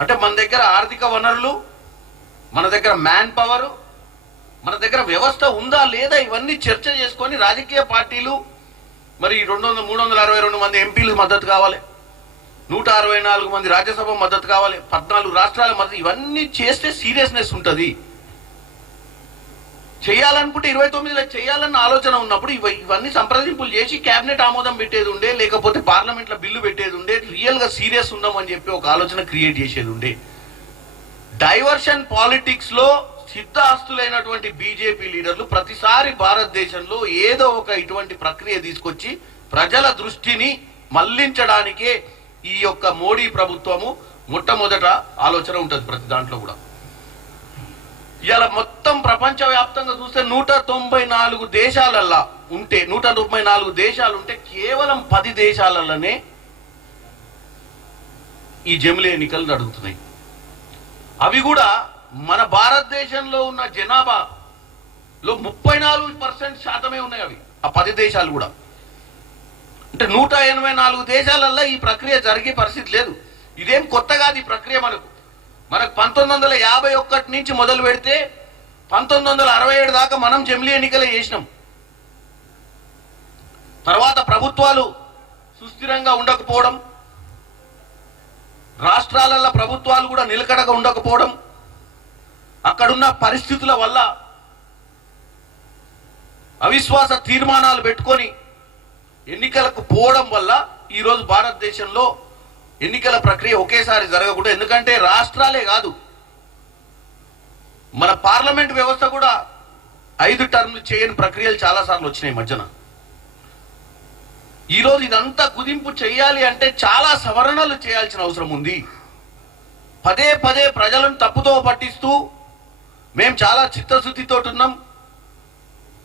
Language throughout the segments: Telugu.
అంటే మన దగ్గర ఆర్థిక వనరులు, మన దగ్గర మ్యాన్ పవర్, మన దగ్గర వ్యవస్థ ఉందా లేదా ఇవన్నీ చర్చ చేసుకొని రాజకీయ పార్టీలు మరి 362 మంది ఎంపీలు మద్దతు కావాలి, 164 మంది రాజ్యసభ మద్దతు కావాలి, 14 రాష్ట్రాల మద్దతు, ఇవన్నీ చేస్తే సీరియస్నెస్ ఉంటుంది. చేయాలనుకుంటే 29లో చేయాలన్న ఆలోచన ఉన్నప్పుడు ఇవన్నీ సంప్రదింపులు చేసి కేబినెట్ ఆమోదం పెట్టేది ఉండే, లేకపోతే పార్లమెంట్లో బిల్లు పెట్టేది ఉండే, రియల్గా సీరియస్ ఉందామని చెప్పి ఒక ఆలోచన క్రియేట్ చేసేది ఉండే. డైవర్షన్ పాలిటిక్స్ లో సిద్ధాస్తులైనటువంటి బీజేపీ లీడర్లు ప్రతిసారి భారతదేశంలో ఏదో ఒక ఇటువంటి ప్రక్రియ తీసుకొచ్చి ప్రజల దృష్టిని మళ్లించడానికే ఈ యొక్క మోడీ ప్రభుత్వము మొట్టమొదట ఆలోచన ఉంటుంది ప్రతి దాంట్లో కూడా. ఇలా మొత్తం ప్రపంచవ్యాప్తంగా చూస్తే 194 దేశాలల్లా ఉంటే 194 దేశాలు ఉంటే కేవలం 10 దేశాలలోనే ఈ జమిలీ ఎన్నికలు జరుగుతున్నాయి. అవి కూడా మన భారతదేశంలో ఉన్న జనాభాలో 34% శాతమే ఉన్నాయి అవి, ఆ 10 దేశాలు కూడా. అంటే 184 దేశాలల్లో ఈ ప్రక్రియ జరిగే పరిస్థితి లేదు. ఇదేం కొత్త కాదు ఈ ప్రక్రియ. మనకు 1951 నుంచి మొదలు పెడితే 1967 దాకా మనం జమిలీ ఎన్నికలే చేసినాం. తర్వాత ప్రభుత్వాలు సుస్థిరంగా ఉండకపోవడం, రాష్ట్రాలలో ప్రభుత్వాలు కూడా నిలకడగా ఉండకపోవడం, అక్కడున్న పరిస్థితుల వల్ల అవిశ్వాస తీర్మానాలు పెట్టుకొని ఎన్నికలకు పోవడం వల్ల ఈరోజు భారతదేశంలో ఎన్నికల ప్రక్రియ ఒకేసారి జరగకూడదు. ఎందుకంటే రాష్ట్రాలే కాదు, మన పార్లమెంట్ వ్యవస్థ కూడా 5 టర్మ్లు చేయని ప్రక్రియలు చాలాసార్లు వచ్చినాయి మధ్యన. ఈరోజు ఇదంతా కుదింపు చేయాలి అంటే చాలా సవరణలు చేయాల్సిన అవసరం ఉంది. పదే పదే ప్రజలను తప్పుతో పట్టిస్తూ మేము చాలా చిత్తశుద్ధితో ఉన్నాం,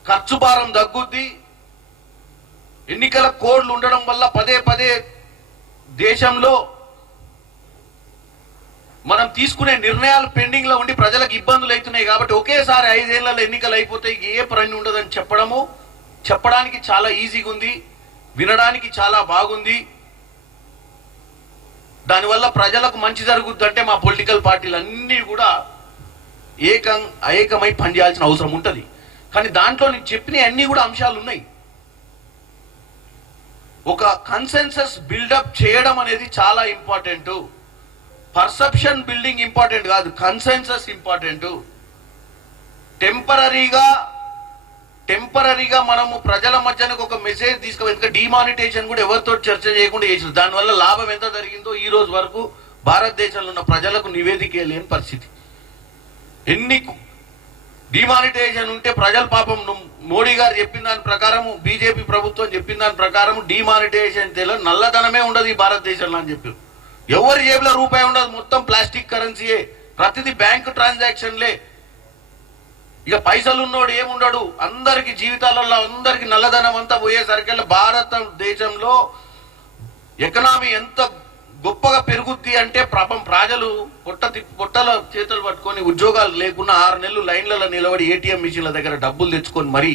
ఖర్చు భారం తగ్గుద్ది, ఎన్నికల కోడ్లు ఉండడం వల్ల పదే పదే దేశంలో మనం తీసుకునే నిర్ణయాలు పెండింగ్ లో ఉండి ప్రజలకు ఇబ్బందులు అవుతున్నాయి కాబట్టి ఒకేసారి 5 ఏళ్లలో ఎన్నికలు అయిపోతాయి, ఏ పని ఉండదని చెప్పడానికి చాలా ఈజీగా ఉంది, వినడానికి చాలా బాగుంది. దానివల్ల ప్రజలకు మంచి జరుగుద్దంటే మా పొలిటికల్ పార్టీలు అన్నీ కూడా ఏకమై పనిచేయాల్సిన అవసరం ఉంటుంది. కానీ దాంట్లో నేను చెప్పిన అన్ని కూడా అంశాలు ఉన్నాయి. ఒక కన్సెన్సస్ బిల్డప్ చేయడం అనేది చాలా ఇంపార్టెంట్. పర్సెప్షన్ బిల్డింగ్ ఇంపార్టెంట్ కాదు, కన్సెన్సస్ ఇంపార్టెంట్. టెంపరీగా మనము ప్రజల మధ్యనకు ఒక మెసేజ్ తీసుకు, ఎందుకంటే డిమానిటైజేషన్ కూడా ఎవరితో చర్చ చేయకుండా చేసారు. దానివల్ల లాభం ఎంత జరిగిందో ఈ రోజు వరకు భారతదేశంలో ఉన్న ప్రజలకు నివేదిక లేని పరిస్థితి. ఎన్ని డిమానిటైజేషన్ ఉంటే ప్రజలు పాపం మోడీ గారు చెప్పిన దాని ప్రకారము, బీజేపీ ప్రభుత్వం చెప్పిన దాని ప్రకారము డిమానిటైజేషన్ తెలియదు, నల్లధనమే ఉండదు ఈ భారతదేశంలో అని చెప్పారు. ఎవరి జేబులో రూపాయి ఉండదు, మొత్తం ప్లాస్టిక్ కరెన్సీయే, ప్రతిదీ బ్యాంకు ట్రాన్సాక్షన్లే. ఇక పైసలు ఉన్నోడు ఏముండడు, అందరికి జీవితాలలో అందరికి నల్లధనం అంతా పోయేసరికి భారతదేశంలో ఎకనామీ ఎంత గొప్పగా పెరుగుద్ది అంటే ప్రజలు పొట్టల చేతులు పట్టుకొని ఉద్యోగాలు లేకుండా 6 నెలలు లైన్లలో నిలబడి ఏటీఎం మిషన్ల దగ్గర డబ్బులు తెచ్చుకొని మరీ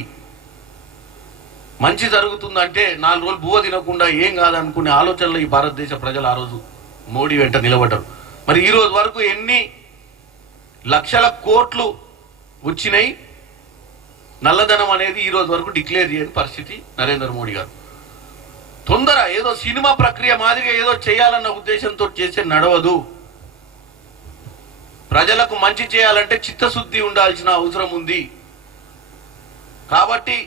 మంచి జరుగుతుందంటే 4 రోజులు బువ్వ తినకుండా ఏం కాదనుకునే ఆలోచనలో ఈ భారతదేశ ప్రజలు ఆ రోజు మోడీ వెంట నిలబడ్డారు. మరి ఈ రోజు వరకు ఎన్ని లక్షల కోట్లు వచ్చినాయి, నల్లధనం అనేది ఈ రోజు వరకు డిక్లేర్ చేయని పరిస్థితి నరేంద్ర మోడీ గారు. తొందర ఏదో సినిమా ప్రక్రియ మాదిరిగా ఏదో చేయాలన్న ఉద్దేశంతో చేసే నడవదు. ప్రజలకు మంచి చేయాలంటే చిత్తశుద్ధి ఉండాల్సిన అవసరం ఉంది. కాబట్టి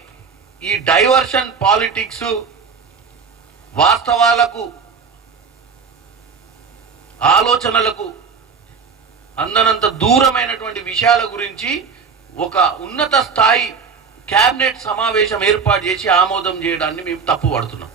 ఈ డైవర్షన్ పాలిటిక్స్ వాస్తవాలకు, ఆలోచనలకు అందనంత దూరమైనటువంటి విషయాల గురించి ఒక ఉన్నత స్థాయి కేబినెట్ సమావేశం ఏర్పాటు చేసి ఆమోదం చేయడాన్ని మేము తప్పుపడుతున్నాం.